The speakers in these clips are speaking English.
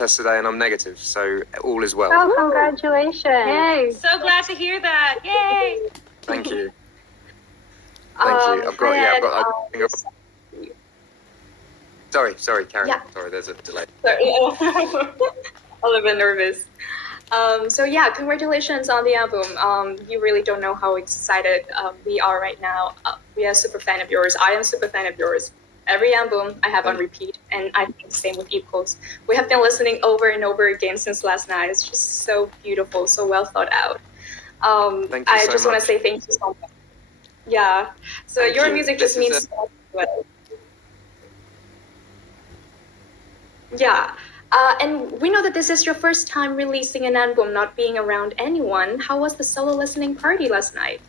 test today and I'm negative, so all is well. Oh, congratulations. Yay. So glad to hear that. Yay. Thank you. Thank you. I've got. Sorry, Karen. Yeah. Sorry, there's a delay. Sorry. A little bit nervous. So yeah, congratulations on the album. You really don't know how excited we are right now. We are a super fan of yours. I am a super fan of yours. Every album I have on repeat, and I think the same with Equals. We have been listening over and over again since last night. It's just so beautiful, so well thought out. Thank you I so just want much. to say thank you so much. Yeah. So Thank your you. music This just means is so much. Yeah. And we know that this is your first time releasing an album, not being around anyone. How was the solo listening party last night?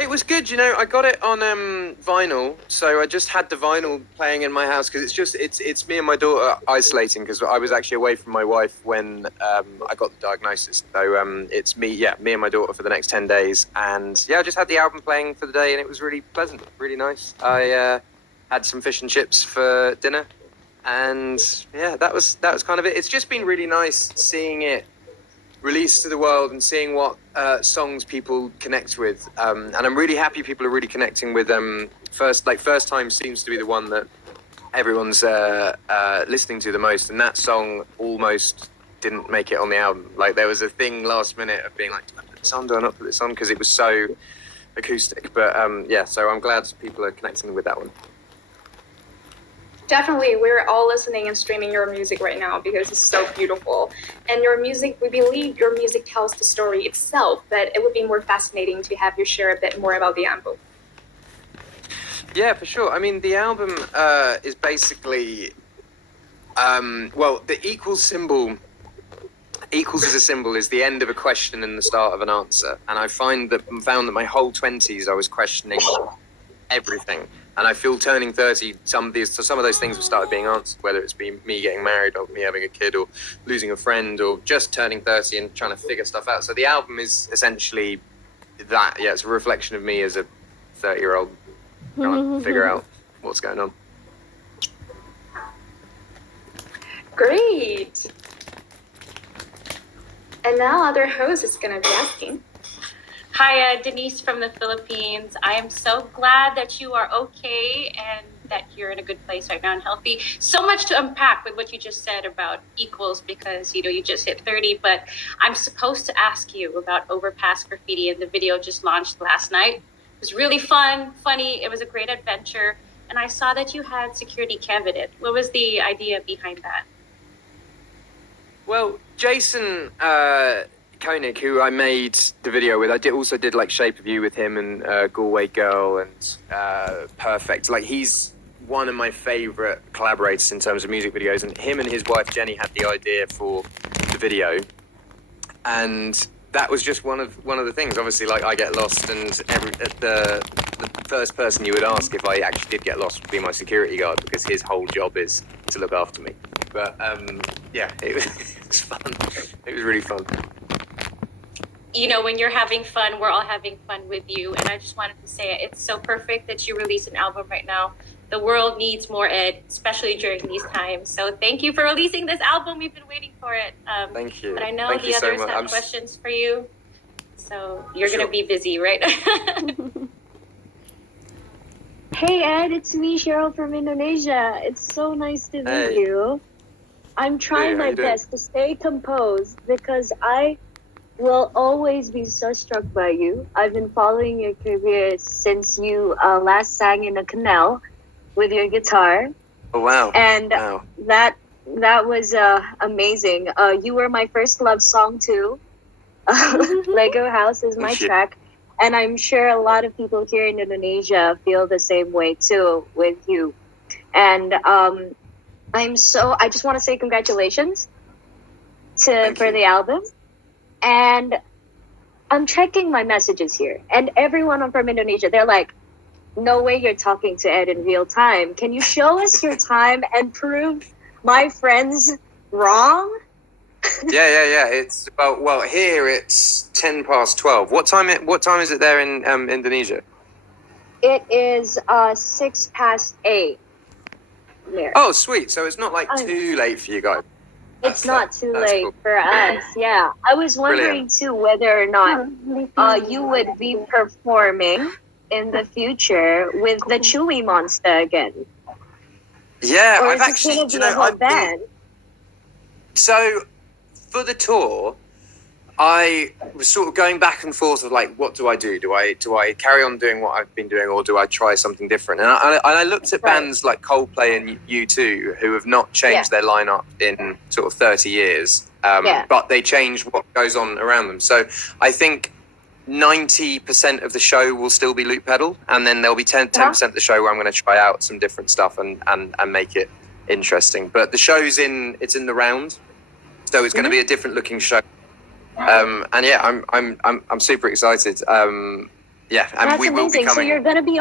It was good, you know. I got it on vinyl, so I just had the vinyl playing in my house because it's me and my daughter isolating because I was actually away from my wife when I got the diagnosis. So it's me and my daughter for the next 10 days, and yeah, I just had the album playing for the day, and it was really pleasant, really nice. I had some fish and chips for dinner, and yeah, that was kind of it. It's just been really nice seeing it released to the world and seeing what songs people connect with, and I'm really happy people are really connecting with First Time seems to be the one that everyone's listening to the most, and that song almost didn't make it on the album. Like there was a thing last minute of being like, do I put this on, do I not put this on, because it was so acoustic, but yeah, so I'm glad people are connecting with that one. Definitely, we're all listening and streaming your music right now because it's so beautiful. And your music, we believe your music tells the story itself, but it would be more fascinating to have you share a bit more about the album. Yeah, for sure. I mean, the album is basically, the equals symbol, equals as a symbol is the end of a question and the start of an answer. And I found that my whole 20s I was questioning everything. And I feel turning 30, some of those things have started being answered, whether it's been me getting married or me having a kid or losing a friend or just turning 30 and trying to figure stuff out. So the album is essentially that. Yeah, it's a reflection of me as a 30-year-old trying to figure out what's going on. Great. And now other host is going to be asking. Hi, Denise from the Philippines. I am so glad that you are okay and that you're in a good place right now and healthy. So much to unpack with what you just said about Equals because, you just hit 30, but I'm supposed to ask you about Overpass Graffiti, and the video just launched last night. It was really fun, funny. It was a great adventure. And I saw that you had security cam in it. What was the idea behind that? Well, Jason Koenig, who I made the video with, I also did like Shape of You with him and Galway Girl and Perfect. Like he's one of my favorite collaborators in terms of music videos, and him and his wife Jenny had the idea for the video, and that was just one of the things. Obviously, like I get lost, and the first person you would ask if I actually did get lost would be my security guard because his whole job is to look after me. But yeah, it was fun. It was really fun. When you're having fun, we're all having fun with you. And I just wanted to say it's so perfect that you release an album right now. The world needs more Ed, especially during these times. So thank you for releasing this album. We've been waiting for it. Thank you. But I know Thank the you so others much. have questions for you. So you're Sure. going to be busy, right? Hey Ed, it's me, Cheryl from Indonesia. It's so nice to meet you. I'm trying Hey, how my you doing? best to stay composed because I will always be so struck by you. I've been following your career since you last sang in a canal with your guitar. Oh wow! And wow. that was amazing. You were my first love song too. Lego House is my track. And I'm sure a lot of people here in Indonesia feel the same way too with you. And I just want to say congratulations for the album. And I'm checking my messages here. And everyone from Indonesia, they're like, no way you're talking to Ed in real time. Can you show us your time and prove my friends wrong? Yeah. It's well here it's 12:10. What time is it there in Indonesia? It is 8:06. there. Oh, sweet. So it's not like Oh. too late for you guys. It's not too That's late cool. for us. Yeah, I was wondering Brilliant. too whether or not you would be performing in the future with the Chewy Monster again, Yeah, or I've is it actually, going to you be a know, whole I've been, band? so for the tour, I was sort of going back and forth of like, what do I do? Do I carry on doing what I've been doing, or do I try something different? And I looked at Right. bands like Coldplay and U2 who have not changed their lineup in sort of 30 years, but they change what goes on around them. So I think 90% of the show will still be loop pedal, and then there'll be 10% of the show where I'm going to try out some different stuff and make it interesting. But the show's it's in the round, so it's going to be a different looking show. And yeah, I'm super excited. Yeah, and That's we will be amazing. So coming. you're going to be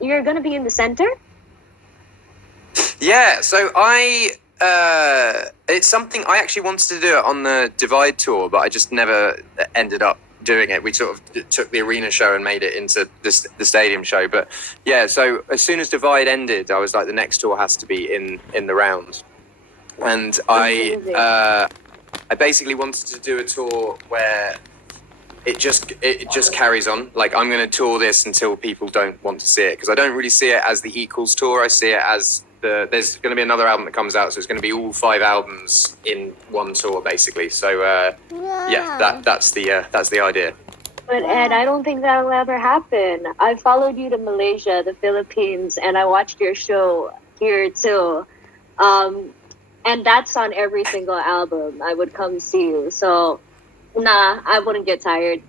you're going to be in the center? Yeah, so it's something I actually wanted to do it on the Divide tour, but I just never ended up doing it. We sort of took the arena show and made it into the stadium show. But yeah, so as soon as Divide ended, I was like, the next tour has to be in the round. And I basically wanted to do a tour where it just carries on. Like, I'm going to tour this until people don't want to see it, because I don't really see it as the Equals tour. I see it as there's going to be another album that comes out, so it's going to be all 5 albums in one tour, basically. So yeah, that's the idea. But Ed, I don't think that'll ever happen. I followed you to Malaysia, the Philippines, and I watched your show here too. And that's on every single album. I would come see you. So, nah, I wouldn't get tired.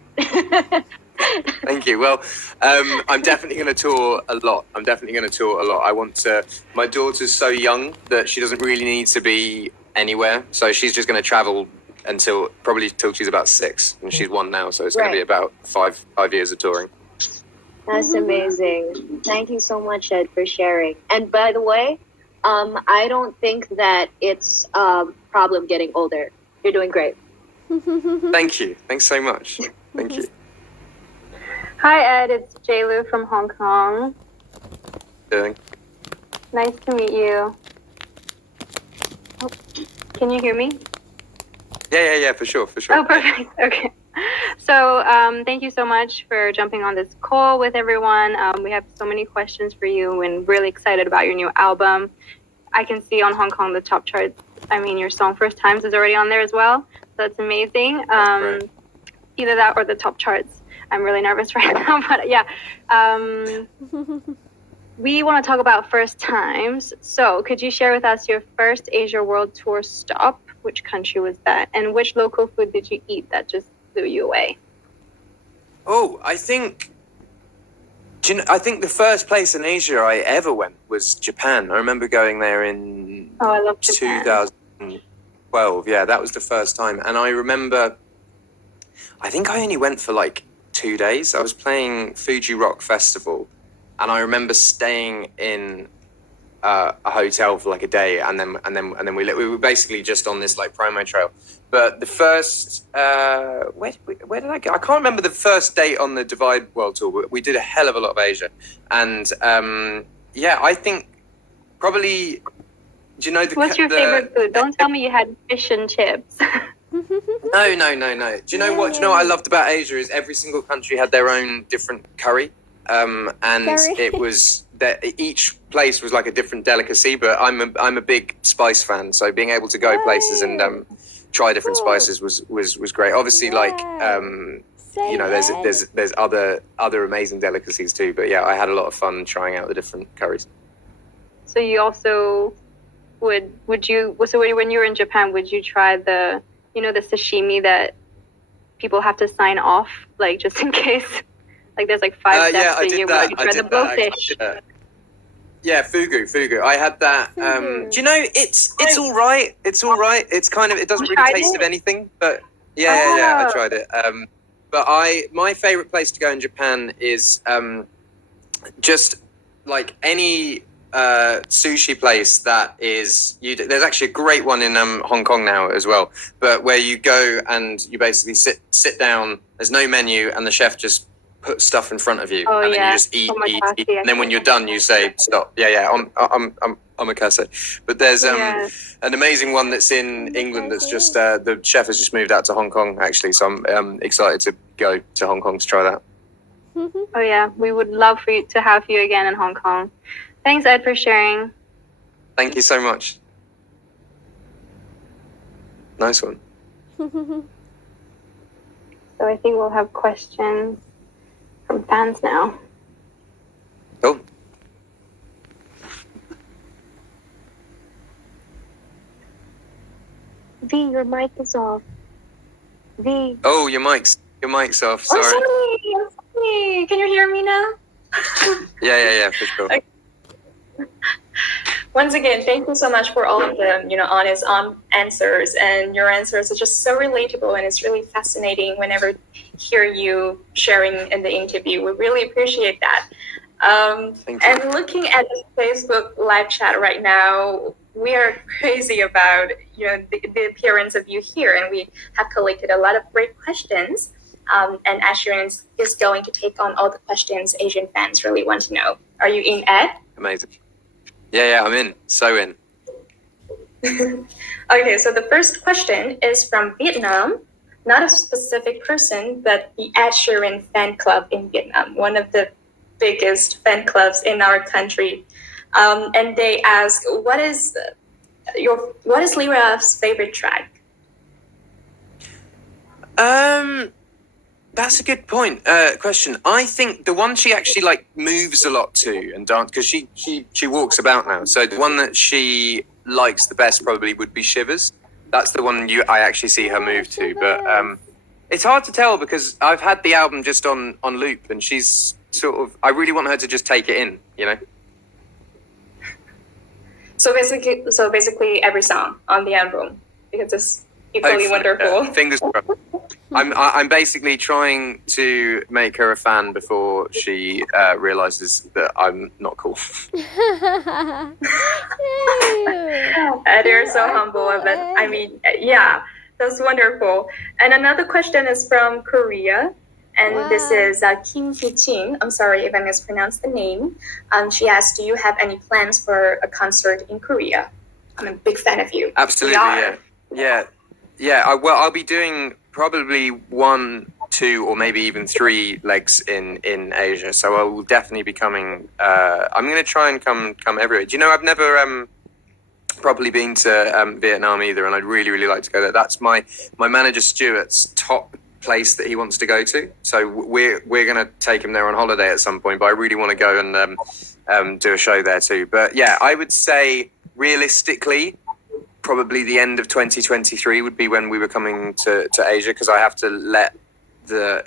Thank you. Well, I'm definitely going to tour a lot. I want to. My daughter's so young that she doesn't really need to be anywhere. So she's just going to travel probably till she's about 6, and she's 1 now. So it's going to be about 5 years of touring. That's amazing. Thank you so much, Ed, for sharing. And by the way, I don't think that it's a problem getting older. You're doing great. Thank you. Thanks so much. Thank you. Hi, Ed. It's Jaylu from Hong Kong. Doing. Nice to meet you. Oh, can you hear me? Yeah, for sure. Oh, perfect. Okay. So thank you so much for jumping on this call with everyone. We have so many questions for you and really excited about your new album. I can see on Hong Kong the top charts. I mean, your song First Times is already on there as well. So it's amazing. That's either that or the top charts. I'm really nervous right now, but yeah. We want to talk about First Times. So could you share with us your first Asia World Tour stop? Which country was that? And which local food did you eat that just blew you away? Oh, I think the first place in Asia I ever went was Japan. I remember going there in I love Japan. 2012. Yeah, that was the first time. And I remember, I think I only went for like 2 days. I was playing Fuji Rock Festival, and I remember staying in a hotel for like a day, and then we were basically just on this like promo trail. But the first where did I go? I can't remember the first date on the Divide World Tour, but we did a hell of a lot of Asia. And yeah, I think probably. Do you know What's your favorite food? Don't tell me you had fish and chips. No. Do you know what? Do you know what I loved about Asia is every single country had their own different curry, and it was that each place was like a different delicacy. But I'm a big spice fan, so being able to go places and try different spices was great. Obviously, like you know, there's other amazing delicacies too. But yeah, I had a lot of fun trying out the different curries. So you also would you when you were in Japan, would you try the sashimi that people have to sign off, like just in case, like there's like 5 steps yeah, I that did you that. would try the blowfish. Yeah, fugu. I had that. Do you know it's all right. It's all right. It's kind of, it doesn't really taste of anything, but yeah, I tried it. But my favorite place to go in Japan is just like any sushi place that is there's actually a great one in Hong Kong now as well, but where you go and you basically sit down, there's no menu, and the chef just put stuff in front of you, Oh, and then yeah. you just eat, So much eat, fast, eat, yeah. and then when you're done, you say stop. Yeah. I'm a cursor, but there's Yeah. an amazing one that's in England. That's just the chef has just moved out to Hong Kong actually, so I'm excited to go to Hong Kong to try that. Oh yeah, we would love for you to have you again in Hong Kong. Thanks, Ed, for sharing. Thank you so much. Nice one. So I think we'll have questions from fans now. Oh, V, your mic is off. V. oh, your mic's off. Sorry. I'm sorry. Can you hear me now? Yeah, for sure. Okay. Once again, thank you so much for all of the honest answers, and your answers are just so relatable, and it's really fascinating whenever hear you sharing in the interview. We really appreciate that. Thank you. And looking at the Facebook live chat right now, we are crazy about the appearance of you here, and we have collected a lot of great questions. And Sheeran is going to take on all the questions Asian fans really want to know. Are you in, Ed? Amazing. Yeah, I'm in. So in. Okay, so the first question is from Vietnam. Not a specific person, but the Ed Sheeran fan club in Vietnam, one of the biggest fan clubs in our country. And they ask, what is Lyra's favorite track? That's a good question. I think the one she actually like moves a lot to and dance, because she walks about now. So the one that she likes the best probably would be Shivers. That's the one I actually see her move to. But it's hard to tell because I've had the album just on loop, and she's sort of, I really want her to just take it in, you know. So basically every song on the album, because it's equally wonderful. Fingers crossed. I'm basically trying to make her a fan before she realizes that I'm not cool. They're so humble, but I mean, yeah, that's wonderful. And another question is from Korea, and this is Kim Hee-ching. I'm sorry if I mispronounced the name. She asked, do you have any plans for a concert in Korea? I'm a big fan of you. Absolutely, yeah. I'll be doing probably 1, 2, or maybe even 3 legs in Asia. So I will definitely be coming. I'm going to try and come everywhere. Do you know, I've never probably been to Vietnam either, and I'd really like to go there. That's my manager Stuart's top place that he wants to go to. So we're going to take him there on holiday at some point. But I really want to go and do a show there too. But yeah, I would say realistically, probably the end of 2023 would be when we were coming to Asia, because I have to let the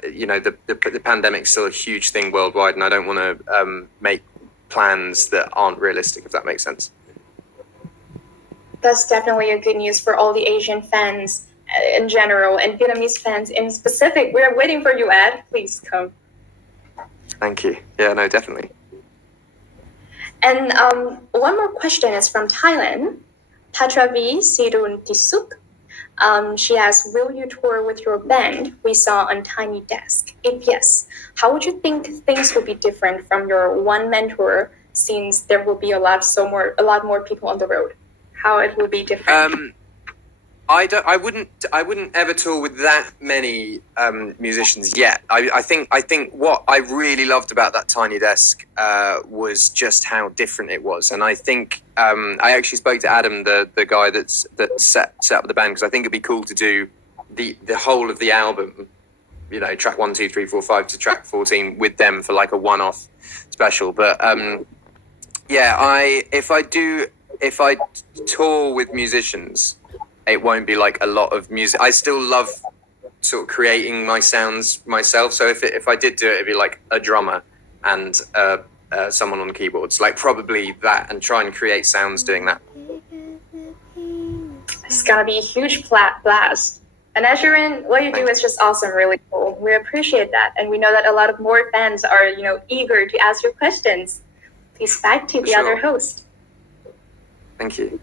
pandemic's still a huge thing worldwide, and I don't want to make plans that aren't realistic, if that makes sense. That's definitely a good news for all the Asian fans in general, and Vietnamese fans in specific. We're waiting for you, Ed. Please come. Thank you. Yeah, no, definitely. And one more question is from Thailand. Patravi Sirun Tisuk. She asks, will you tour with your band we saw on Tiny Desk? If yes, how would you think things would be different from your one-man tour, since there will be a lot more people on the road? How it will be different? I wouldn't ever tour with that many musicians yet. I think what I really loved about that Tiny Desk was just how different it was, and I think I actually spoke to Adam, the guy that set up the band, because I think it'd be cool to do the whole of the album, you know, track 1, 2, 3, 4, 5 to track 14 with them for like a one-off special. But if I tour with musicians, it won't be like a lot of music. I still love sort of creating my sounds myself. So if I did do it, it'd be like a drummer and someone on keyboards, like probably that, and try and create sounds doing that. It's gonna be a huge blast. And Sheeran, what you do is just awesome, really cool. We appreciate that, and we know that a lot of more fans are, eager to ask your questions. Please back to the other host. Thank you.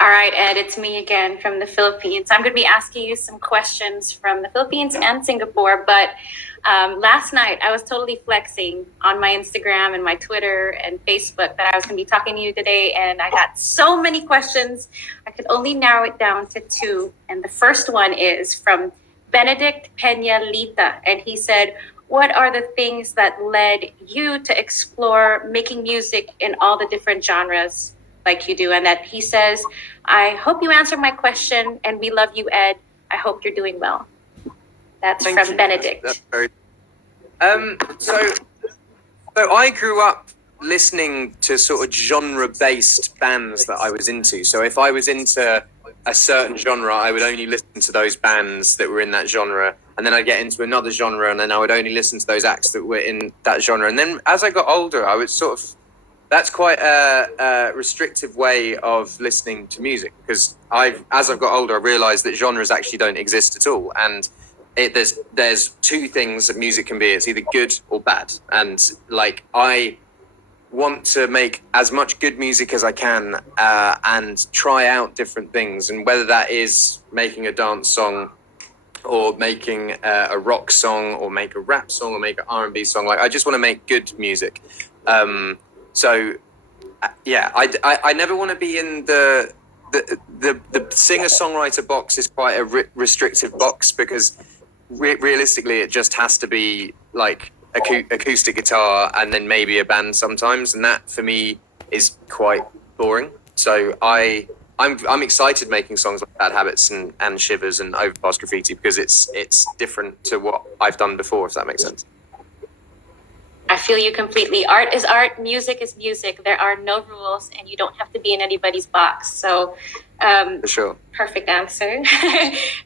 All right, Ed, it's me again from the Philippines. I'm going to be asking you some questions from the Philippines and Singapore, but last night I was totally flexing on my Instagram and my Twitter and Facebook that I was going to be talking to you today, and I got so many questions. I could only narrow it down to two, and the first one is from Benedict Peña Lita, and he said, what are the things that led you to explore making music in all the different genres like you do? And that he says, I hope you answer my question, and we love you, Ed. I hope you're doing well. That's Thank from you. Benedict. That's very. So I grew up listening to sort of genre-based bands that I was into. So if I was into a certain genre, I would only listen to those bands that were in that genre, and then I'd get into another genre, and then I would only listen to those acts that were in that genre. And then as I got older, I was sort of, that's quite a restrictive way of listening to music, because as I've got older, I realised that genres actually don't exist at all, and there's two things that music can be. It's either good or bad, and like I want to make as much good music as I can and try out different things, and whether that is making a dance song or making a rock song or make a rap song or make an R&B song, like I just want to make good music. So yeah, I never want to be in the singer-songwriter box. Is quite a restrictive box, because realistically it just has to be like acoustic guitar and then maybe a band sometimes, and that for me is quite boring. So I'm excited making songs like Bad Habits and Shivers and Overpass Graffiti, because it's different to what I've done before, if that makes sense. I feel you completely. Art is art, music is music. There are no rules, and you don't have to be in anybody's box. So, For sure. perfect answer.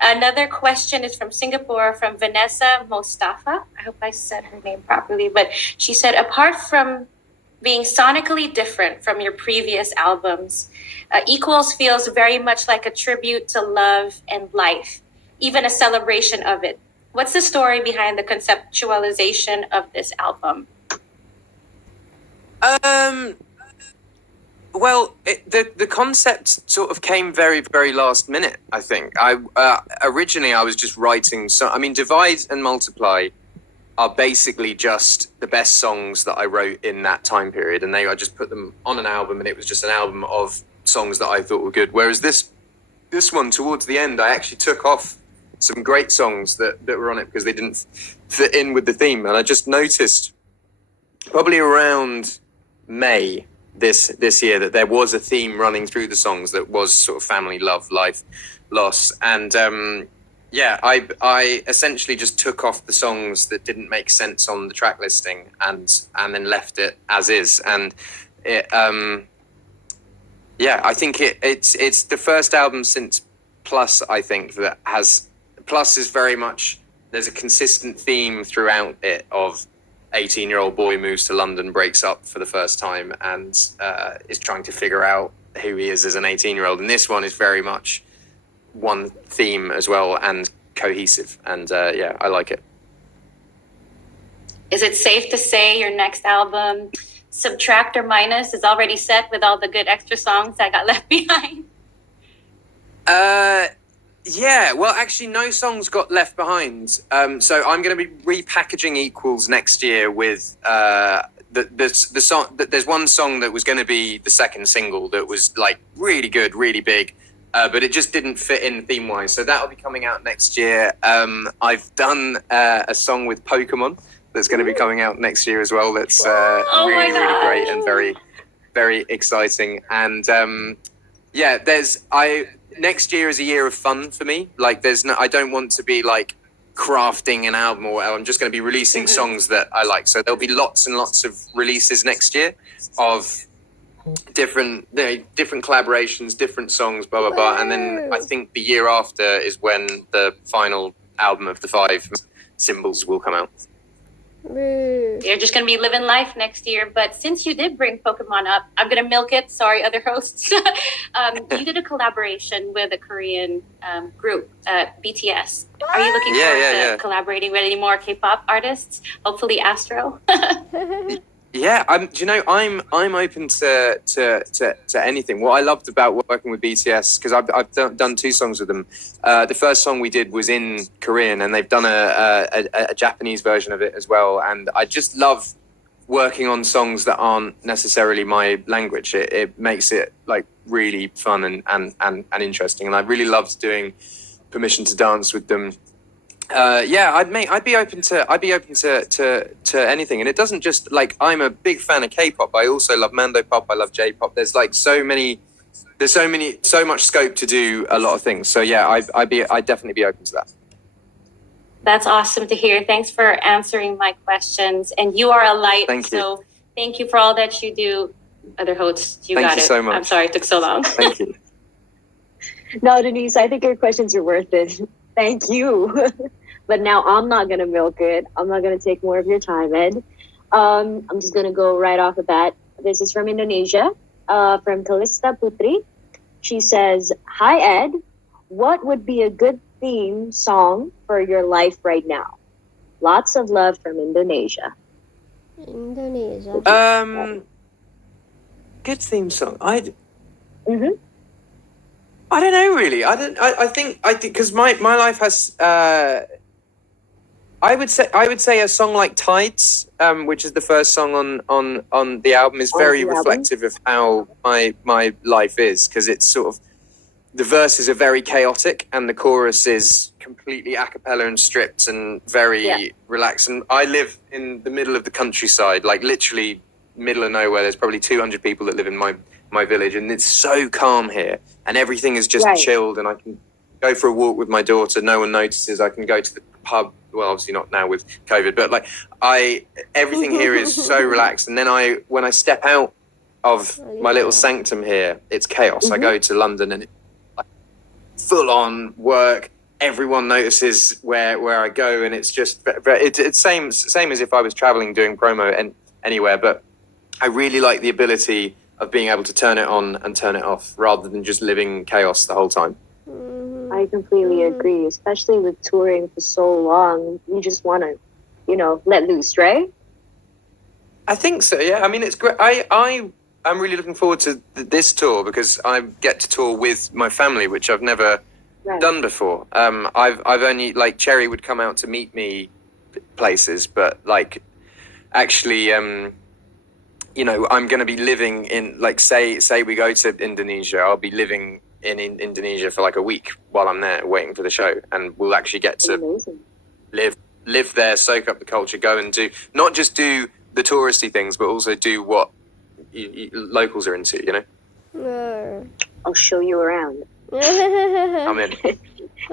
Another question is from Singapore, from Vanessa Mostafa. I hope I said her name properly, but she said, apart from being sonically different from your previous albums, Equals feels very much like a tribute to love and life, even a celebration of it. What's the story behind the conceptualization of this album? Well, the concept sort of came very, very last minute, I think. Originally I was just writing. So I mean, Divide and Multiply are basically just the best songs that I wrote in that time period, and I just put them on an album, and it was just an album of songs that I thought were good. Whereas this one, towards the end, I actually took off some great songs that were on it because they didn't fit in with the theme, and I just noticed probably around May this year that there was a theme running through the songs that was sort of family, love, life, loss, and yeah, I essentially just took off the songs that didn't make sense on the track listing and then left it as is, and it yeah, I think it's the first album since Plus, I think, that has. Plus is very much, there's a consistent theme throughout it of 18-year-old boy moves to London, breaks up for the first time, and is trying to figure out who he is as an 18-year-old. And this one is very much one theme as well, and cohesive. And yeah, I like it. Is it safe to say your next album, Subtract or Minus, is already set with all the good extra songs that got left behind? Yeah, well, actually, no songs got left behind. So I'm going to be repackaging Equals next year with the song. There's one song that was going to be the second single that was like really good, really big, but it just didn't fit in theme-wise. So that'll be coming out next year. I've done a song with Pokemon that's going to be coming out next year as well. That's really great and very, very exciting. And yeah, next year is a year of fun for me. Like, I don't want to be like crafting an album or whatever. I'm just going to be releasing songs that I like. So there'll be lots and lots of releases next year of different collaborations, different songs, blah, blah, blah. And then I think the year after is when the final album of the 5 symbols will come out. You're just going to be living life next year. But since you did bring Pokemon up, I'm going to milk it. Sorry, other hosts. You did a collaboration with a Korean group, BTS. Are you looking forward to collaborating with any more K-pop artists? Hopefully Astro. Yeah, do you know, I'm open to anything. What I loved about working with BTS, because I've done 2 songs with them. The first song we did was in Korean, and they've done a Japanese version of it as well. And I just love working on songs that aren't necessarily my language. It makes it like really fun and interesting. And I really loved doing Permission to Dance with them. Yeah, I'd be open to anything, and it doesn't just like, I'm a big fan of K-pop. I also love Mando pop. I love J-pop. There's like so much scope to do a lot of things. So yeah, I'd definitely be open to that. That's awesome to hear. Thanks for answering my questions. And you are a light. Thank you. So thank you for all that you do. Other hosts, you Thank got you it. so much. I'm sorry it took so long. Thank you. No, Denise, I think your questions are worth it. Thank you. But now I'm not going to milk it. I'm not going to take more of your time, Ed. I'm just going to go right off the bat. This is from Indonesia, from Kalista Putri. She says, "Hi, Ed. What would be a good theme song for your life right now? Lots of love from Indonesia." Indonesia. Good theme song. Mm-hmm. I don't know really. I think because my life has. I would say a song like Tides, which is the first song on the album, is very reflective of how my life is, because it's sort of, the verses are very chaotic and the chorus is completely a cappella and stripped and very relaxed. And I live in the middle of the countryside, like literally middle of nowhere. There's probably 200 people that live in my village, and it's so calm here, and everything is just chilled, and I can go for a walk with my daughter, no one notices. I can go to the pub, well, obviously not now with COVID, but like everything here is so relaxed. And then when I step out of my little sanctum here, it's chaos. I go to London and it's like full on work. Everyone notices where I go, and it's just it's same as if I was traveling doing promo and anywhere. But I really like the ability of being able to turn it on and turn it off, rather than just living chaos the whole time. I completely agree, especially with touring for so long. You just want to, let loose, right? I think so, yeah. I mean, it's great. I'm really looking forward to this tour, because I get to tour with my family, which I've never done before. I've only, like, Cherry would come out to meet me places, but, like, actually, I'm going to be living in, like, say we go to Indonesia, I'll be living in Indonesia for like a week while I'm there waiting for the show, and we'll actually get to live there, soak up the culture, go and not just do the touristy things, but also do what locals are into, I'll show you around. I'm in.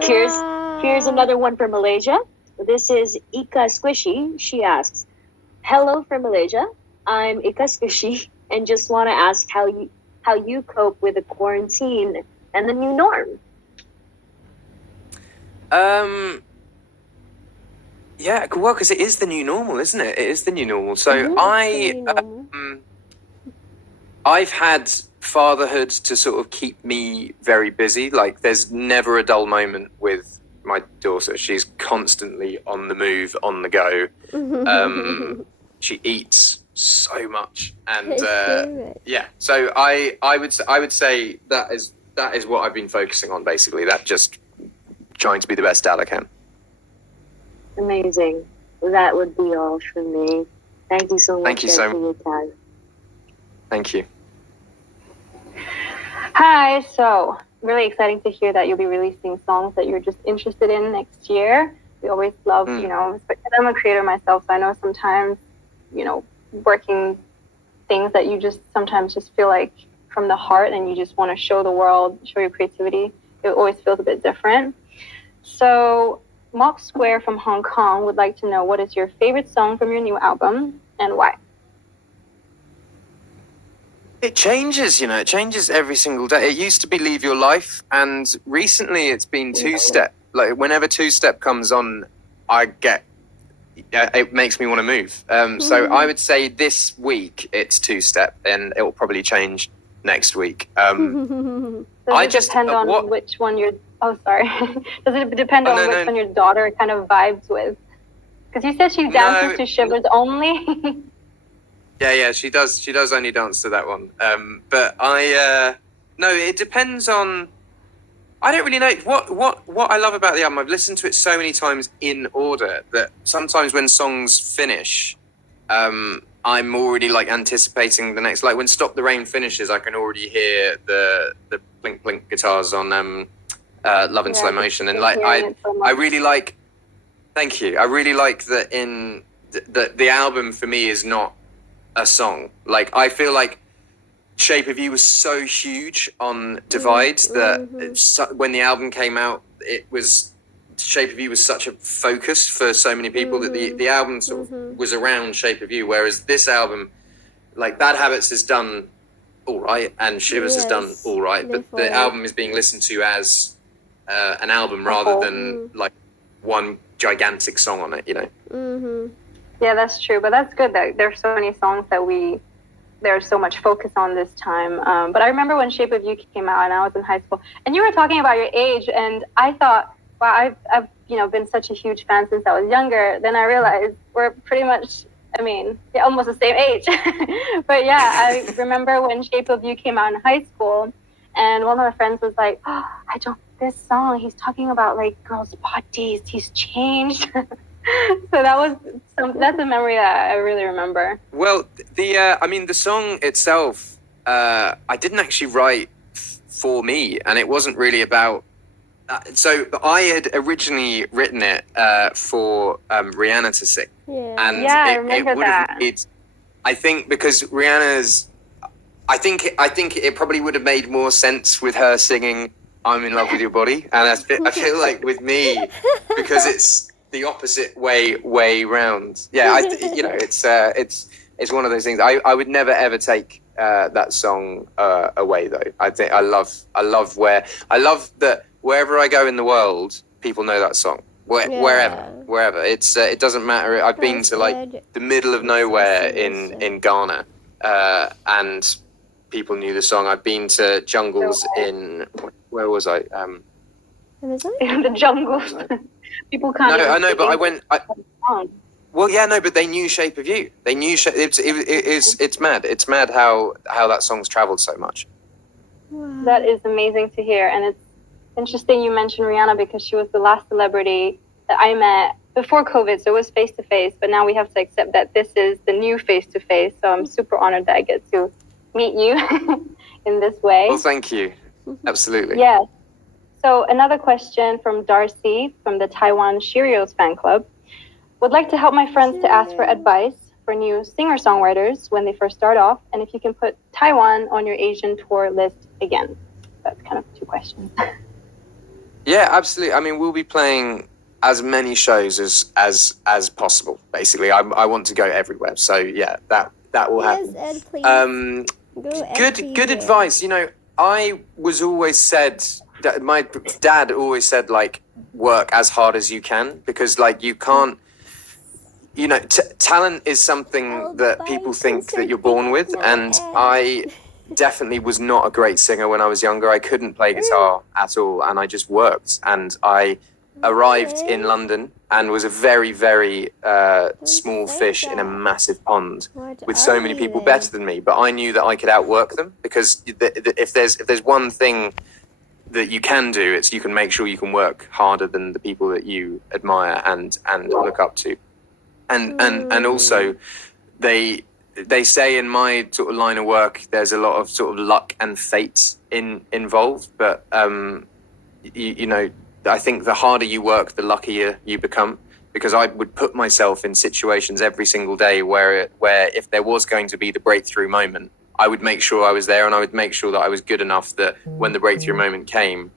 Here's another one from Malaysia. This is Ika Squishy. She asks, "Hello from Malaysia. I'm Ika Squishy, and just want to ask how you cope with the quarantine and the new norm." Yeah, well, because it is the new normal, isn't it? It is the new normal. So I've had fatherhood to sort of keep me very busy. Like, there's never a dull moment with my daughter. She's constantly on the move, on the go. She eats so much, and yeah. So I would say that is what I've been focusing on, basically. That, just trying to be the best dad I can. Amazing. That would be all from me. Thank you so much. Thank you so for your time. Thank you. Hi, so really exciting to hear that you'll be releasing songs that you're just interested in next year. We always love, and I'm a creator myself, so I know sometimes, working things that you just sometimes just feel like from the heart, and you just want to show the world, show your creativity. It always feels a bit different. So Mock Square from Hong Kong would like to know, what is your favorite song from your new album and why? It changes, it changes every single day. It used to be Leave Your Life, and recently it's been Two Step. Like, whenever Two Step comes on, it makes me want to move. So I would say this week it's Two Step, and it will probably change next week. Does it depend on which one you're... Oh, sorry. Does it depend on which one your daughter kind of vibes with? Because you said she dances to Shivers only. Yeah, she does. She does only dance to that one. But no, it depends on. I don't really know what I love about the album. I've listened to it so many times in order that sometimes when songs finish, I'm already like anticipating the next. Like when "Stop the Rain" finishes, I can already hear the blink blink guitars on "Love in Slow Motion," and like I really like. Thank you. I really like that in the album for me is not a song. Like I feel like Shape of You was so huge on Divide that when the album came out, it was Shape of You was such a focus for so many people that the album sort of was around Shape of You, whereas this album, like Bad Habits, has done all right and Shivers has done all right, but the album is being listened to as an album rather than like one gigantic song on it, you know. Yeah, that's true, but that's good that there's so many songs that there's so much focus on this time. But I remember when Shape of You came out and I was in high school, and you were talking about your age, and I thought, wow, I've been such a huge fan since I was younger. Then I realized we're pretty much, almost the same age. But yeah, I remember when Shape of You came out in high school, and one of my friends was like, oh, this song, he's talking about like girls' bodies, he's changed. So that's a memory that I really remember. Well, the song itself, I didn't actually write for me, and it wasn't really about. So I had originally written it for Rihanna to sing, and I remember that. I think because Rihanna's, I think it probably would have made more sense with her singing "I'm in Love with Your Body," and I feel like with me, because it's the opposite way round. Yeah, it's one of those things. I would never ever take that song away though. I love that wherever I go in the world, people know that song. Wherever. It doesn't matter. I've been to like the middle of nowhere in Ghana, and people knew the song. I've been to jungles in where was I? In the jungles. People can't. No, I know, but I went. Well, yeah, no, but they knew Shape of You. They knew it's mad. It's mad how that song's traveled so much. Wow. That is amazing to hear, and it's interesting you mentioned Rihanna because she was the last celebrity that I met before COVID, so it was face to face. But now we have to accept that this is the new face to face. So I'm super honored that I get to meet you in this way. Well, thank you. Absolutely. Yes. So another question from Darcy from the Taiwan Cheerios fan club. Would like to help my friends to ask for advice for new singer-songwriters when they first start off, and if you can put Taiwan on your Asian tour list again. That's kind of two questions. Yeah, absolutely. I mean, we'll be playing as many shows as possible. Basically, I want to go everywhere. So yeah, that will happen. Yes, Ed, please. Good advice. I was always said. My dad always said, like, work as hard as you can, because, like, you can't, talent is something that people think that you're born with. And I definitely was not a great singer when I was younger. I couldn't play guitar at all. And I just worked. And I arrived in London and was a very, very small fish in a massive pond with so many people better than me. But I knew that I could outwork them, because if there's one thing that you can do, it's you can make sure you can work harder than the people that you admire and look up to, and also they say in my sort of line of work there's a lot of sort of luck and fate involved, but I think the harder you work, the luckier you become, because I would put myself in situations every single day where if there was going to be the breakthrough moment, I would make sure I was there, and I would make sure that I was good enough that when the breakthrough moment came,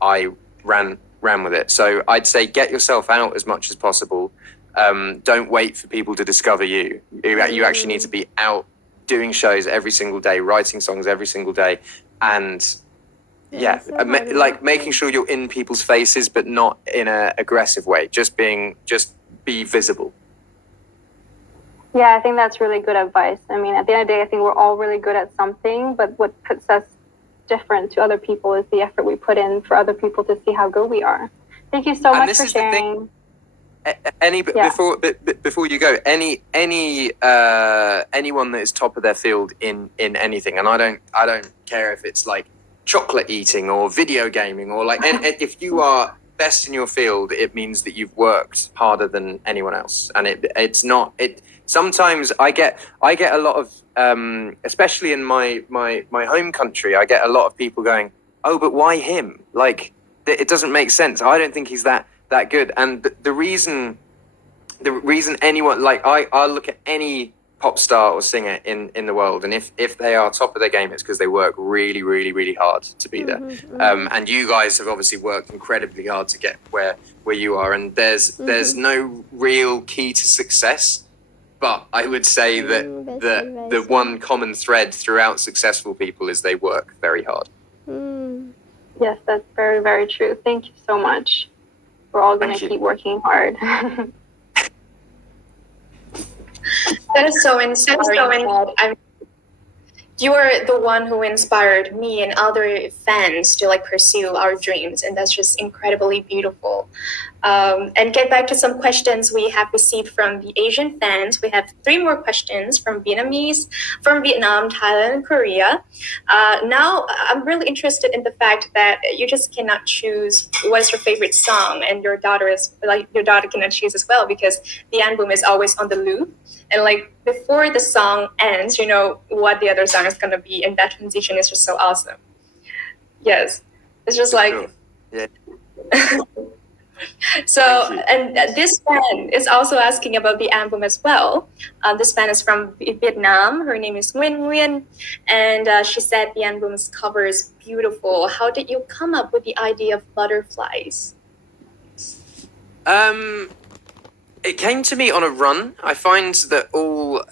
I ran with it. So I'd say get yourself out as much as possible. Don't wait for people to discover you. You actually need to be out doing shows every single day, writing songs every single day, and making sure you're in people's faces, but not in an aggressive way. Just be visible. Yeah, I think that's really good advice. I mean, at the end of the day, I think we're all really good at something, but what puts us different to other people is the effort we put in for other people to see how good we are. Thank you so much for sharing. Before you go, anyone that is top of their field in anything, and I don't care if it's like chocolate eating or video gaming or like, and if you are best in your field, it means that you've worked harder than anyone else, and it's not it. Sometimes I get a lot of, especially in my home country, I get a lot of people going, "Oh, but why him? Like, it doesn't make sense. I don't think he's that good." And the reason anyone, like, I'll look at any pop star or singer in the world, and if they are top of their game, it's because they work really, really, really hard to be there. And you guys have obviously worked incredibly hard to get where you are, and there's no real key to success. But I would say that the one common thread throughout successful people is they work very hard. Yes, that's very, very true. Thank you so much. We're all going to keep working hard. That is so inspiring. You are the one who inspired me and other fans to like pursue our dreams, and that's just incredibly beautiful. And get back to some questions we have received from the Asian fans. We have 3 more questions from Vietnamese, from Vietnam, Thailand, and Korea. Now, I'm really interested in the fact that you just cannot choose what's your favorite song, and your daughter cannot choose as well, because the album is always on the loop. And like before the song ends, you know what the other song is gonna be, and that transition is just so awesome. Yes, it's just like. Sure. Yeah. So, and this fan is also asking about the album as well. This fan is from Vietnam. Her name is Nguyen Nguyen, and she said the album's cover is beautiful. How did you come up with the idea of butterflies? It came to me on a run. I find that all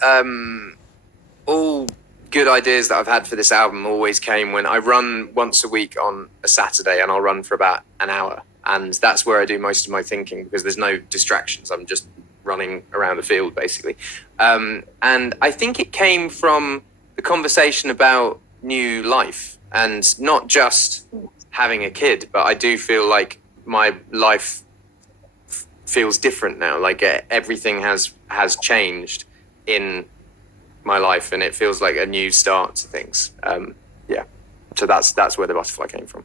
good ideas that I've had for this album always came when I run once a week on a Saturday, and I'll run for about an hour. And that's where I do most of my thinking, because there's no distractions. I'm just running around the field, basically. And I think it came from the conversation about new life, and not just having a kid, but I do feel like my life feels different now. Like everything has changed in my life, and it feels like a new start to things. So that's where the butterfly came from.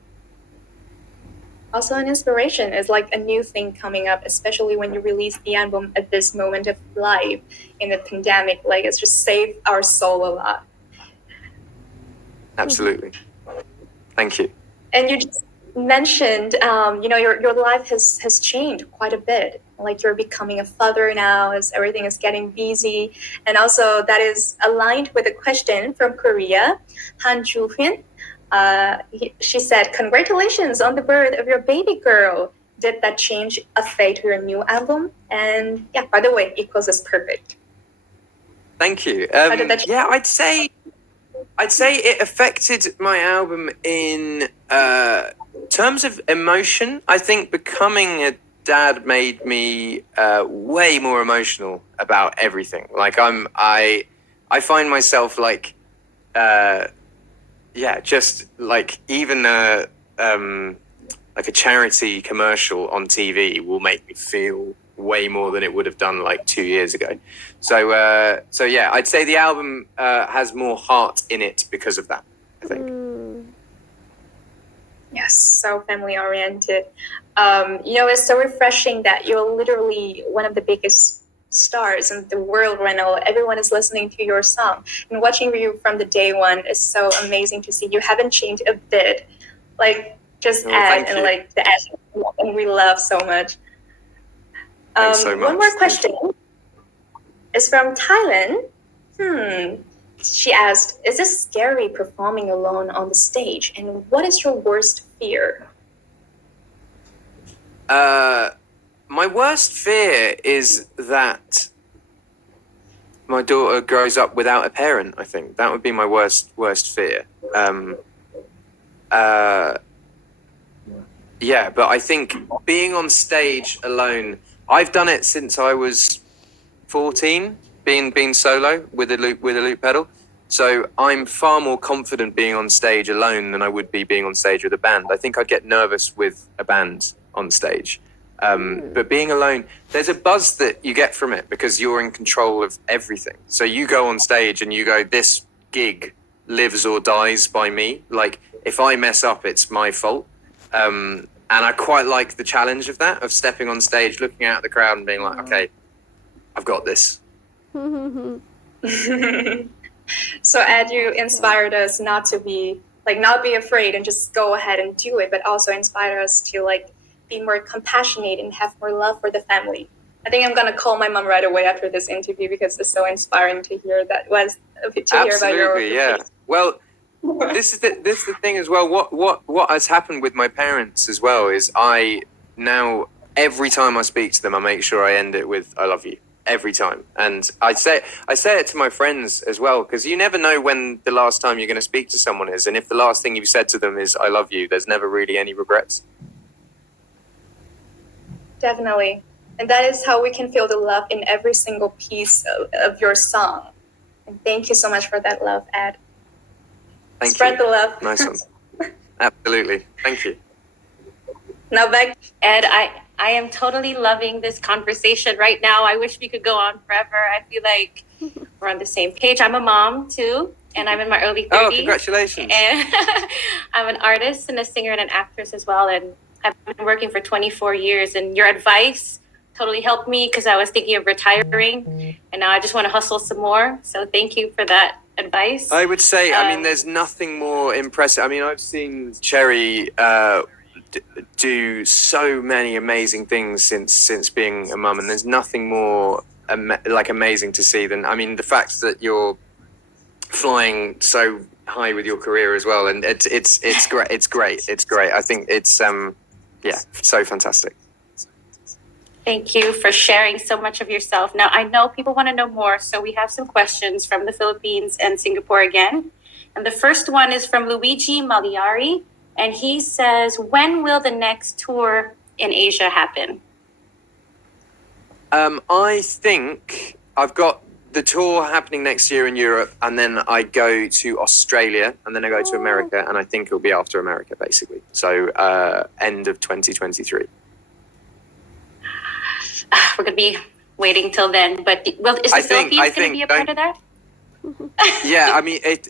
Also an inspiration is like a new thing coming up, especially when you release the album at this moment of life in the pandemic. Like, it's just saved our soul a lot. Absolutely. Thank you. And you just mentioned, your life has changed quite a bit. Like, you're becoming a father now as everything is getting busy. And also that is aligned with a question from Korea, Han Ju-hyun. She said, "Congratulations on the birth of your baby girl. Did that change a fate to your new album?" And yeah, by the way, Equals is perfect. Thank you. How did that change? Yeah, I'd say it affected my album in terms of emotion. I think becoming a dad made me way more emotional about everything. Like I find myself like. Just like even like a charity commercial on TV will make me feel way more than it would have done like 2 years ago. So yeah, I'd say the album has more heart in it because of that, I think. Yes, so family oriented. It's so refreshing that you're literally one of the biggest stars in the world right now. Everyone is listening to your song, and watching you from the day one is so amazing to see. You haven't changed a bit, like just add and like the action, and we love so much. Thanks so much. One more question is from Thailand. She asked, "Is it scary performing alone on the stage, and what is your worst fear?" My worst fear is that my daughter grows up without a parent. I think that would be my worst fear. But I think being on stage alone, I've done it since I was 14, being solo with a loop pedal. So I'm far more confident being on stage alone than I would be being on stage with a band. I think I'd get nervous with a band on stage. But being alone, there's a buzz that you get from it because you're in control of everything. So you go on stage and you go, this gig lives or dies by me. Like, if I mess up, it's my fault. And I quite like the challenge of that, of stepping on stage, looking out at the crowd and being like, okay, I've got this. So Ed, you inspired us not be afraid and just go ahead and do it, but also inspired us to be more compassionate and have more love for the family. I think I'm gonna call my mom right away after this interview because it's so inspiring to hear that hear about your yeah. Well, this is the thing as well. What has happened with my parents as well is I now every time I speak to them, I make sure I end it with "I love you." Every time. And I say it to my friends as well, because you never know when the last time you're going to speak to someone is. And if the last thing you've said to them is, I love you, there's never really any regrets. Definitely. And that is how we can feel the love in every single piece of your song. And thank you so much for that love, Ed. Spread the love. Nice one. Absolutely. Thank you. Now back. Ed, I am totally loving this conversation right now. I wish we could go on forever. I feel like we're on the same page. I'm a mom too, and I'm in my early 30s. Oh, congratulations. And I'm an artist and a singer and an actress as well. And I've been working for 24 years. And your advice totally helped me because I was thinking of retiring. And now I just want to hustle some more. So thank you for that advice. I would say, there's nothing more impressive. I mean, I've seen Cherry do so many amazing things since being a mum, and there's nothing more amazing to see than, I mean, the fact that you're flying so high with your career as well, and it's great. It's great. I think it's so fantastic. Thank you for sharing so much of yourself. Now, I know people want to know more, so we have some questions from the Philippines and Singapore again. And the first one is from Luigi Maliari. And he says, when will the next tour in Asia happen? I think I've got the tour happening next year in Europe, and then I go to Australia, and then I go to America, and I think it'll be after America, basically. So end of 2023. We're going to be waiting till then. But is the Philippines going to be a part of that? Yeah, I mean, it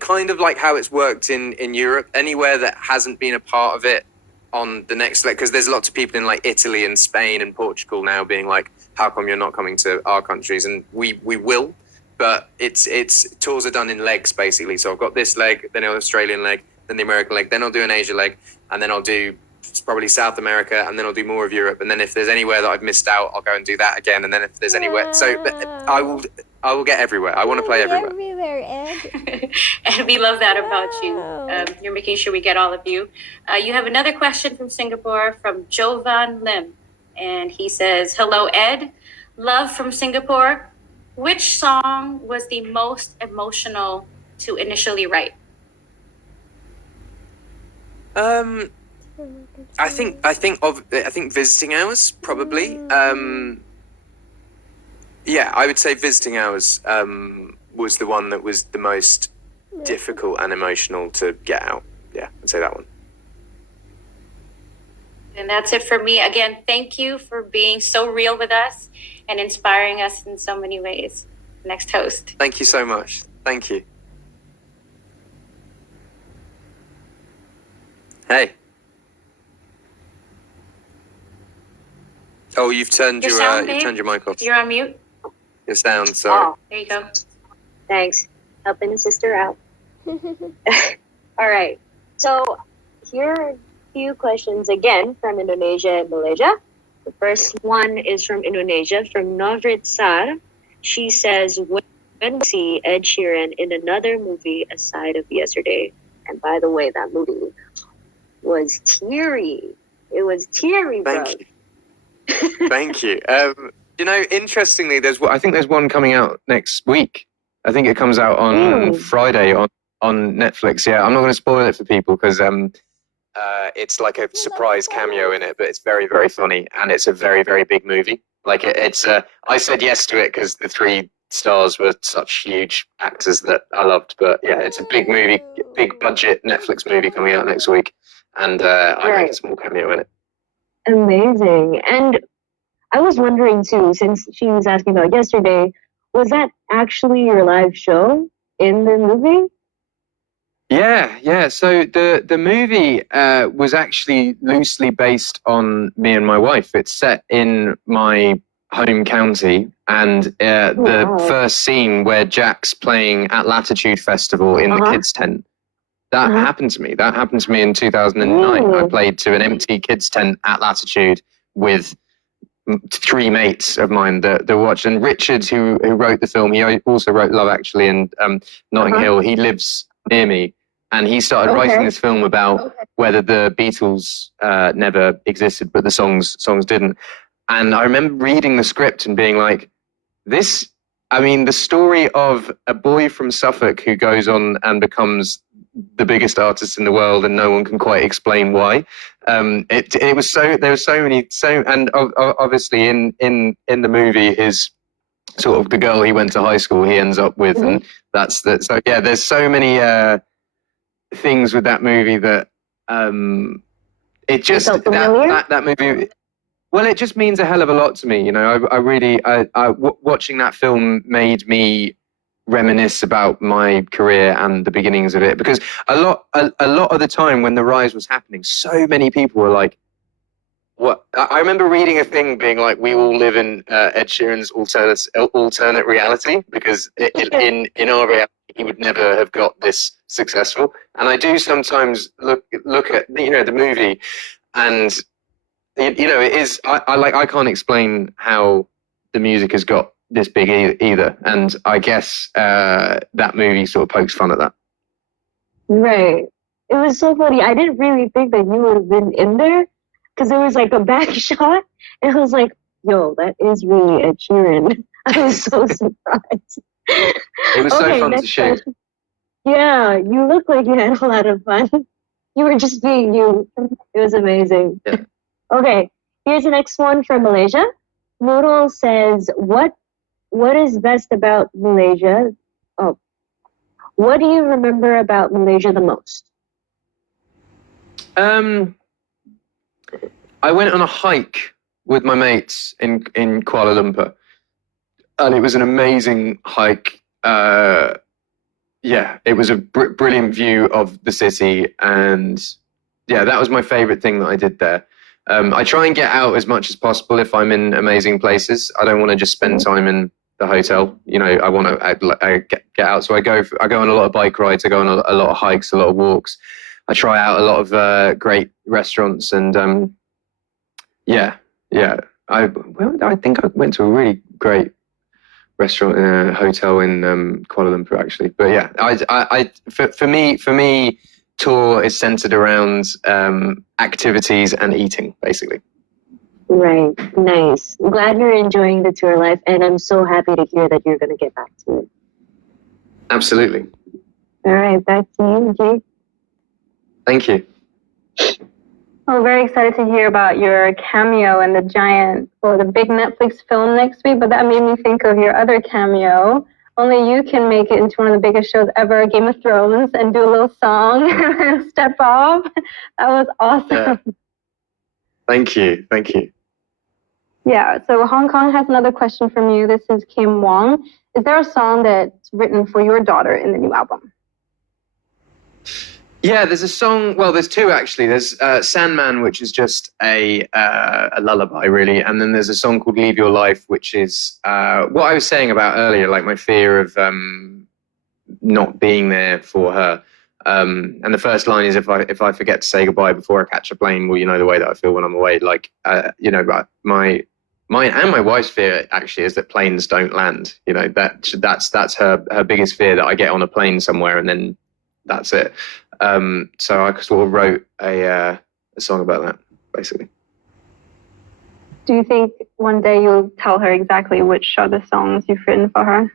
kind of like how it's worked in Europe, anywhere that hasn't been a part of it on the next leg, because there's lots of people in like Italy and Spain and Portugal now being like, how come you're not coming to our countries? And we will, but it's tours are done in legs basically. So I've got this leg, then an Australian leg, then the American leg, then I'll do an Asia leg, and then I'll do probably South America, and then I'll do more of Europe, and then if there's anywhere that I've missed out, I'll go and do that again, and then if there's anywhere, so I will get everywhere. I want to play everywhere. Everywhere, Ed. And we love that about you. You're making sure we get all of you. You have another question from Singapore from Jovan Lim, and he says, "Hello, Ed. Love from Singapore. Which song was the most emotional to initially write?" I think Visiting Hours probably. Yeah, I would say Visiting Hours was the one that was the most difficult and emotional to get out. Yeah, I'd say that one. And that's it for me. Again, thank you for being so real with us and inspiring us in so many ways. Next host. Thank you so much. Thank you. Hey. Oh, you've turned your mic off. You're on mute. Your sound, sorry. Oh, there you go. Thanks. Helping a sister out. All right. So here are a few questions again from Indonesia and Malaysia. The first one is from Indonesia, from Novrit Sar. She says, when we see Ed Sheeran in another movie aside of Yesterday, and by the way, that movie was teary. It was teary, bro. Thank you. Thank you. You know, interestingly, I think there's one coming out next week. I think it comes out on Friday on Netflix. Yeah, I'm not going to spoil it for people because it's like a surprise cameo in it, but it's very, very funny, and it's a very, very big movie. Like it's I said yes to it because the 3 stars were such huge actors that I loved. But yeah, it's a big movie, big budget Netflix movie coming out next week, and I make a small cameo in it. Amazing. And I was wondering too, since she was asking about yesterday, was that actually your live show in the movie? Yeah. So the movie was actually loosely based on me and my wife. It's set in my home county, and the Wow. first scene where Jack's playing at Latitude Festival in the kids' tent. That happened to me. That happened to me in 2009. I played to an empty kids' tent at Latitude with three mates of mine that watched. And Richard, who wrote the film, he also wrote Love Actually and Notting Hill. He lives near me, and he started writing this film about whether the Beatles never existed, but the songs didn't. And I remember reading the script and being like, this. I mean, the story of a boy from Suffolk who goes on and becomes the biggest artist in the world, and no one can quite explain why. It was so, there were so many, and obviously in the movie is sort of the girl he went to high school he ends up with, and that's that. So yeah, there's so many things with that movie that it just that movie. Well, it just means a hell of a lot to me. You know, I really watching that film made me reminisce about my career and the beginnings of it, because a lot of the time when the rise was happening, so many people were like, what? I remember reading a thing being like, we all live in Ed Sheeran's alternate reality, because in our reality he would never have got this successful. And I do sometimes look at the movie, and it is I can't explain how the music has got this big either, and I guess that movie sort of pokes fun at that. Right. It was so funny. I didn't really think that you would have been in there, because there was like a back shot, and I was like, yo, that is really Ed Sheeran. I was so surprised. It was so fun to shoot. Yeah, you look like you had a lot of fun. You were just being you. It was amazing. Yeah. Okay, here's the next one from Malaysia. Nurul says, what is best about Malaysia? Oh, what do you remember about Malaysia the most? I went on a hike with my mates in Kuala Lumpur, and it was an amazing hike. Yeah, it was a brilliant view of the city, and yeah, that was my favorite thing that I did there. I try and get out as much as possible if I'm in amazing places. I don't want to just spend time in the hotel. You know, I want to get out. So I go on a lot of bike rides. I go on a lot of hikes, a lot of walks. I try out a lot of great restaurants, and yeah. I think I went to a really great restaurant in a hotel in Kuala Lumpur, actually. But yeah, for me, tour is centered around activities and eating, basically. Right. Nice. I'm glad you're enjoying the tour life, and I'm so happy to hear that you're going to get back to it. Absolutely. All right, back to you, Jake. Thank you. Well, very excited to hear about your cameo in the big Netflix film next week, but that made me think of your other cameo. Only you can make it into one of the biggest shows ever, Game of Thrones, and do a little song and step off. That was awesome. Yeah. Thank you. Yeah, so Hong Kong has another question from you. This is Kim Wong. Is there a song that's written for your daughter in the new album? Yeah, there's a song. Well, there's two actually. There's Sandman, which is just a lullaby, really, and then there's a song called "Leave Your Life," which is what I was saying about earlier, like my fear of not being there for her. And the first line is, "If I forget to say goodbye before I catch a plane, well, you know the way that I feel when I'm away." Like, my and my wife's fear actually is that planes don't land. You know, that's her biggest fear, that I get on a plane somewhere and then that's it. So I sort of wrote a song about that, basically. Do you think one day you'll tell her exactly which are the songs you've written for her?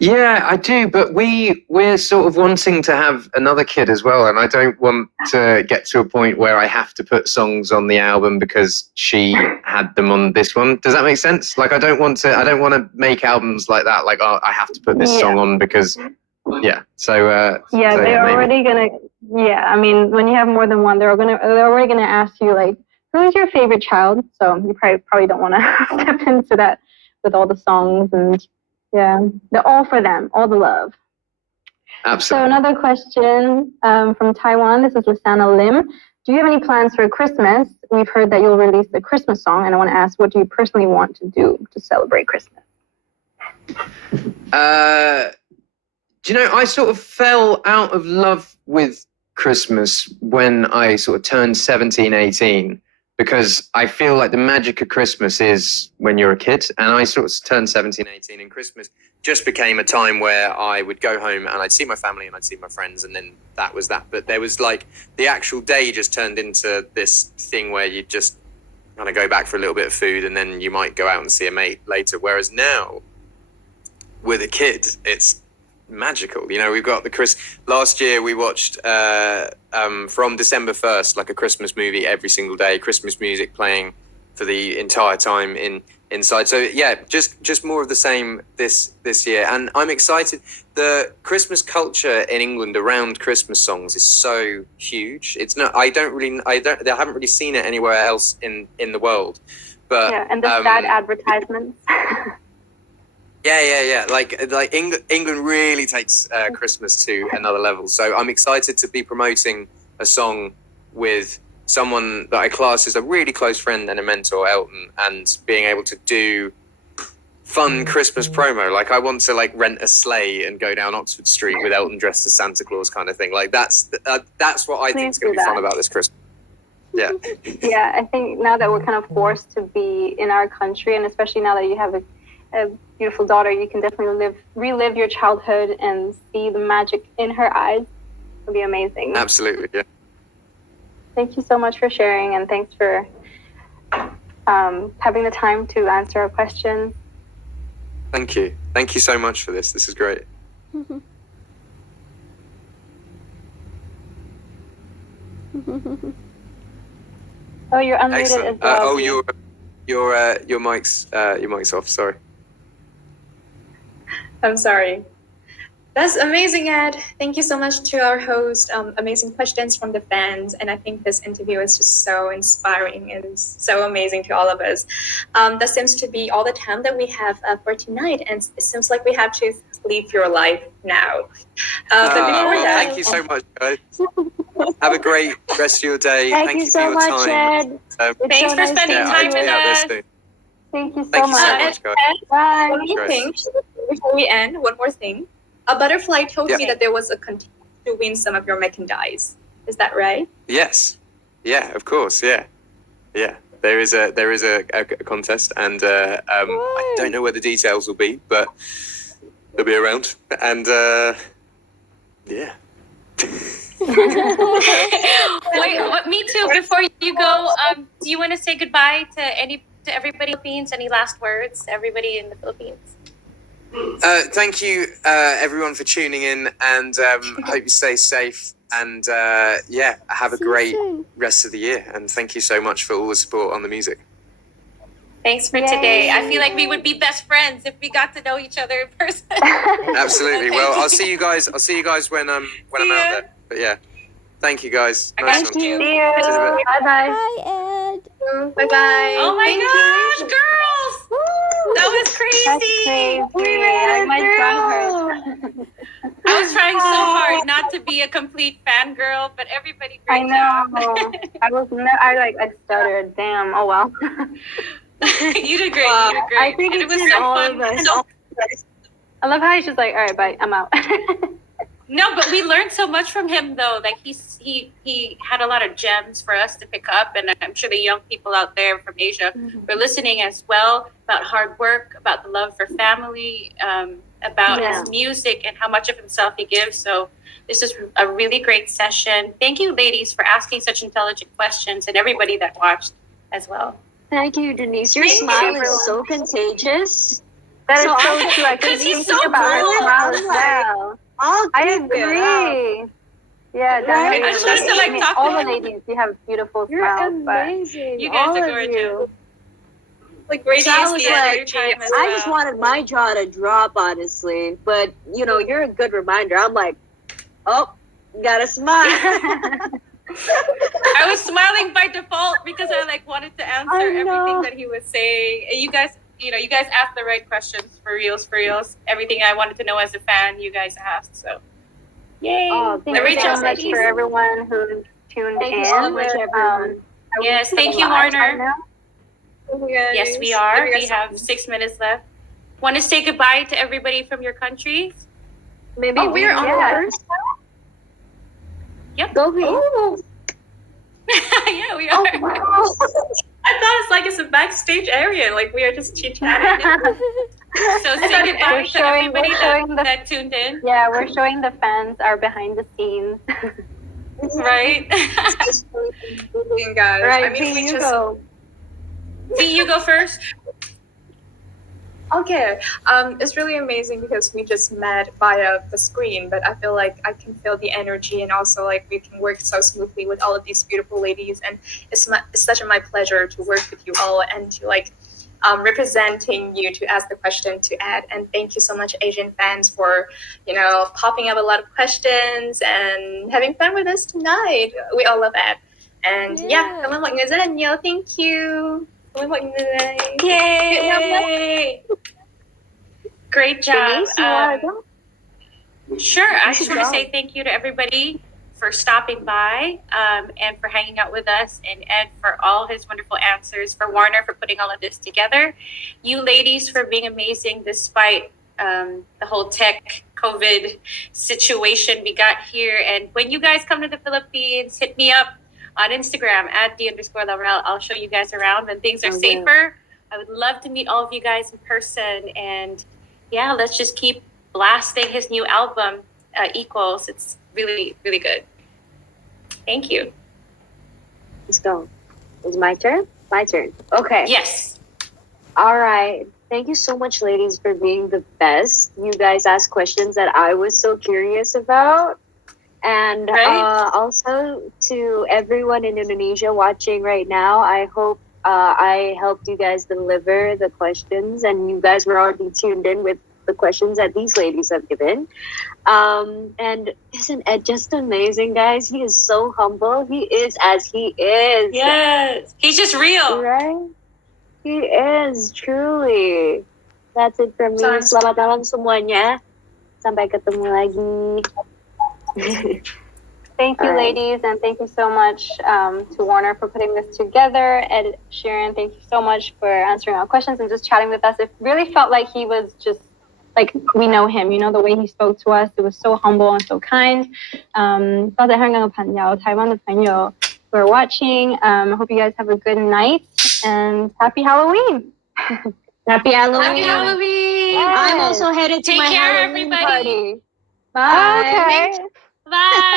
Yeah, I do, but we're sort of wanting to have another kid as well, and I don't want to get to a point where I have to put songs on the album because she had them on this one. Does that make sense? Like, I don't want to make albums like that. Like, oh, I have to put this song on because, yeah. So they're already gonna. Yeah, I mean, when you have more than one, they're already gonna ask you like who's your favorite child? So you probably don't want to step into that with all the songs and they're all for them, all the love. Absolutely. So another question from Taiwan. This is Lisana Lim. Do you have any plans for Christmas? We've heard that you'll release a Christmas song, and I want to ask, what do you personally want to do to celebrate Christmas? Do you know, I sort of fell out of love with Christmas when I sort of turned 17, 18, because I feel like the magic of Christmas is when you're a kid. And I sort of turned 17, 18, and Christmas just became a time where I would go home and I'd see my family and I'd see my friends, and then that was that. But there was like, the actual day just turned into this thing where you just kind of go back for a little bit of food and then you might go out and see a mate later. Whereas now, with a kid, it's magical. You know, we've got last year we watched from December 1st, like a Christmas movie every single day, Christmas music playing for the entire time inside. So yeah, just more of the same this year. And I'm excited. The Christmas culture in England around Christmas songs is so huge. It's not, I haven't really seen it anywhere else in the world. But yeah, and the sad advertisements. Yeah. Like England really takes Christmas to another level. So I'm excited to be promoting a song with someone that I class as a really close friend and a mentor, Elton, and being able to do fun Christmas promo. Like, I want to like rent a sleigh and go down Oxford Street with Elton dressed as Santa Claus, kind of thing. Like that's what I think is going to be fun about this Christmas. Yeah. Yeah, I think now that we're kind of forced to be in our country, and especially now that you have a beautiful daughter, you can definitely relive your childhood and see the magic in her eyes. It'll be amazing. Absolutely, yeah. Thank you so much for sharing, and thanks for having the time to answer our questions. Thank you. Thank you so much for this. This is great. Oh, you're unmuted Excellent. as well. Your mic's off. Sorry. I'm sorry. That's amazing, Ed. Thank you so much to our host. Amazing questions from the fans. And I think this interview is just so inspiring and so amazing to all of us. That seems to be all the time that we have for tonight. And it seems like we have to leave your life now. But before that, thank you so much, guys. Have a great rest of your day. Thank you for so your much, time. Ed. Thanks for spending time with us. Thank you so Thank you so much. much, guys. Bye. one more thing before we end. One more thing. A butterfly told me that there was a contest to win some of your merchandise. Is that right? Yes. Yeah, of course. Yeah. There is a contest, and I don't know where the details will be, but they'll be around. And yeah. Wait, me too. Before you go, do you want to say goodbye to everybody in the Philippines? Any last words, everybody in the Philippines? Thank you, everyone, for tuning in, and hope you stay safe. And have a great rest of the year. And thank you so much for all the support on the music. Thanks for today. I feel like we would be best friends if we got to know each other in person. Absolutely. Well, I'll see you guys when I'm out there. But yeah, thank you guys. Thank you. Bye bye. Bye, Ed. Bye bye. Oh my gosh, girls! That was crazy. I was trying so hard not to be a complete fangirl, but everybody great I know. I stuttered. Damn. Oh well. You did great. You did great. I think it was in so all fun. of us. I love how he's just like, all right, bye, I'm out. No, but we learned so much from him, though. Like he had a lot of gems for us to pick up, and I'm sure the young people out there from Asia were listening as well about hard work, about the love for family, about his music and how much of himself he gives. So this is a really great session. Thank you, ladies, for asking such intelligent questions, and everybody that watched as well. Thank you, Denise. Your smile is so contagious. That is so true. I Because he's so about her cool. smile as well. I agree. Yeah, definitely. I just wanted to like talk all to the him. ladies, you have beautiful You're smiles. amazing. You guys all are of gorgeous. you. Like So I was radiates the like, energy. I just wanted my jaw to drop, honestly. But, you're a good reminder. I'm like, oh, gotta smile. I was smiling by default because because I like wanted to answer I know. everything that he was saying. And you guys asked the right questions for reals. Everything I wanted to know as a fan, you guys asked. So, yay! Oh, Thank you Rachel, so much for everyone who tuned Thank in. you so much, everyone. Yes, thank you, live right Warner. now. Yes, we are. We have 6 minutes left. Want to say goodbye to everybody from your countries? Maybe we're on first. Yep. Go ahead. Oh, Yeah, we are. oh wow. I thought it's a backstage area. Like we are just chit chatting. So say goodbye to everybody showing that tuned in. Yeah, we're showing the fans our behind the scenes. Right. Guys. Right, I mean, we just go. See, you go first. Okay, it's really amazing because we just met via the screen, but I feel like I can feel the energy and also like we can work so smoothly with all of these beautiful ladies, and it's such my pleasure to work with you all and to like representing you to ask the question to Ed. And thank you so much, Asian fans, for popping up a lot of questions and having fun with us tonight. We all love Ed. And cảm ơn mọi người rất là nhiều. Thank you. Cảm ơn mọi người. Yay! Great job. Denise, you want to go? Sure. I just want to go. say thank you to everybody for stopping by and for hanging out with us, and Ed for all his wonderful answers, for Warner for putting all of this together, you ladies for being amazing despite the whole tech COVID situation we got here. And when you guys come to the Philippines, hit me up on Instagram at @D_Laurel. I'll show you guys around when things are safer. I would love to meet all of you guys in person. And yeah, let's just keep blasting his new album, Equals. It's really, really good. Thank you. Let's go. It's my turn? My turn. Okay. Yes. All right. Thank you so much, ladies, for being the best. You guys asked questions that I was so curious about. And also to everyone in Indonesia watching right now, I hope I helped you guys deliver the questions and you guys were already tuned in with the questions that these ladies have given. And isn't Ed just amazing, guys? He is so humble. He is as he is. Yes. He's just real. Right? He is, truly. That's it from me. Selamat malam semuanya. Sampai ketemu lagi. Thank you, ladies, and thank you so much to Warner for putting this together. And Sheeran, thank you so much for answering our questions and just chatting with us. It really felt like he was just like we know him, the way he spoke to us. It was so humble and so kind. 多謝香港嘅朋友、台灣嘅朋友 for watching. I hope you guys have a good night and happy Halloween. Happy Halloween. Happy Halloween. Yes. I'm also headed to Take my care, Halloween everybody. party. Bye. Okay. Bye.